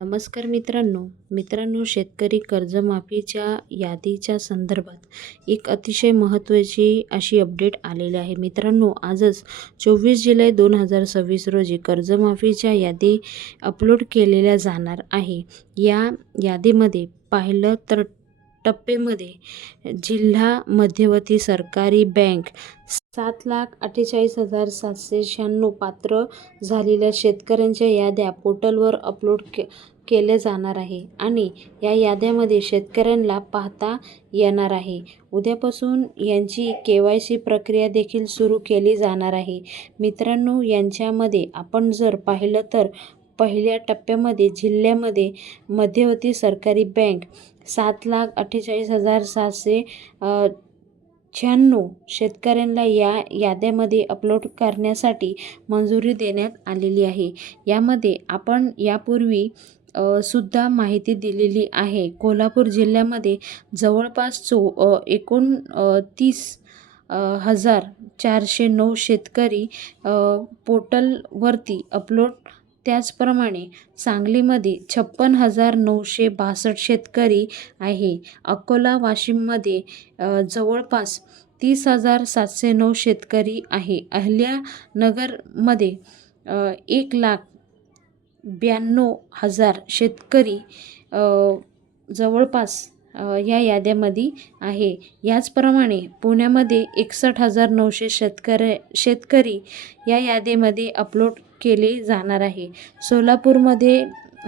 नमस्कार मित्रांनो, शेतकरी कर्जमाफीच्या यादीच्या संदर्भात एक अतिशय महत्त्वाची अशी अपडेट आलेली आहे. मित्रांनो, आजच 24 जुलै 2026 रोजी कर्जमाफीच्या यादी अपलोड केलेल्या जाणार आहे. या यादीमध्ये पाहिलं तर टप्प्यामध्ये जिल्हा मध्यवर्ती सहकारी बँक 7,48,796 पात्र झालेल्या शेतकऱ्यांच्या याद्या पोर्टलवर अपलोड केल्या जाणार आहे आणि या याद्यामध्ये शेतकऱ्यांना पाहता येणार आहे. उद्यापासून यांची KYC प्रक्रिया देखील सुरू केली जाणार आहे. मित्रांनो, यांच्यामध्ये आपण जर पाहिलं तर पहिल्या टप्प्यामध्ये जिल्ह्यामध्ये मध्यवर्ती सहकारी बँक 7,48,796 शेतकऱ्यांना या याद्यामध्ये अपलोड करण्यासाठी मंजुरी देण्यात आलेली आहे. यामध्ये आपण यापूर्वी सुद्धा माहिती दिलेली आहे. कोल्हापूर जिल्ह्यामध्ये जवळपास 29,409 शेतकरी पोर्टलवरती अपलोड. त्याचप्रमाणे सांगलीमध्ये 56,962 शेतकरी आहे. अकोला वाशिममध्ये जवळपास 30,709 शेतकरी आहे. अहिल्यानगरमध्ये 1,92,000 शेतकरी जवळपास या याद्यामध्ये आहे. याचप्रमाणे पुण्यामध्ये 61,900 शेतकरी या यादीमध्ये अपलोड केले जाणार आहे. सोलापूरमध्ये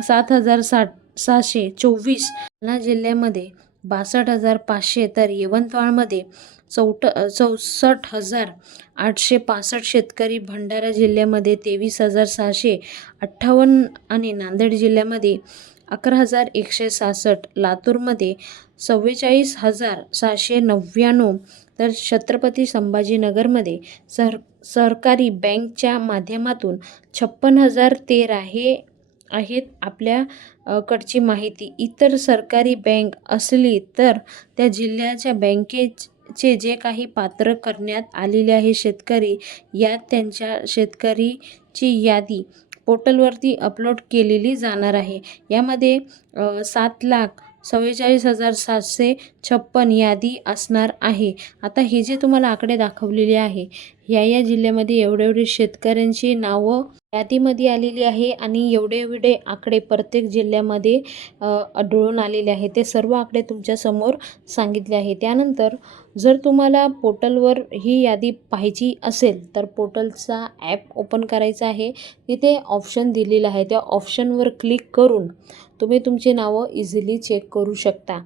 7,724, जालना जिल्ह्यामध्ये 62,500 तर यवतमाळमध्ये 64,865 शेतकरी, भंडारा जिल्ह्यामध्ये 23,658 आणि नांदेड जिल्ह्यामध्ये 11,166, लातूरमध्ये 44,799 तर छत्रपती संभाजीनगरमध्ये सहकारी बँकच्या माध्यमातून 56,013 हे आहेत आपल्याकडची माहिती. इतर सरकारी बँक असली तर त्या जिल्ह्याच्या बँकेचे जे काही पात्र करण्यात आलेले आहे शेतकरी, यात त्यांच्या शेतकरीची यादी पोर्टलवरती अपलोड केलेली जाणार आहे. यामध्ये 7,44,756 यादी असणार आहे. आता हे जे तुम्हाला आकडे दाखवलेले आहे, या जिल्ह्यामध्ये एवढे शेतकऱ्यांची नावं यादीमध्ये आलेली आहे आणि एवढे आकडे प्रत्येक जिल्ह्यामध्ये आढळून आलेले आहे. ते सर्व आकडे तुमच्यासमोर सांगितले आहे. त्यानंतर जर तुम्हाला पोर्टलवर ही यादी पाहिजे असेल तर पोर्टलचा ॲप ओपन करायचा आहे. तिथे ऑप्शन दिलेला आहे. त्या ऑप्शनवर क्लिक करून तुम्ही तुमची नावं इझिली चेक करू शकता.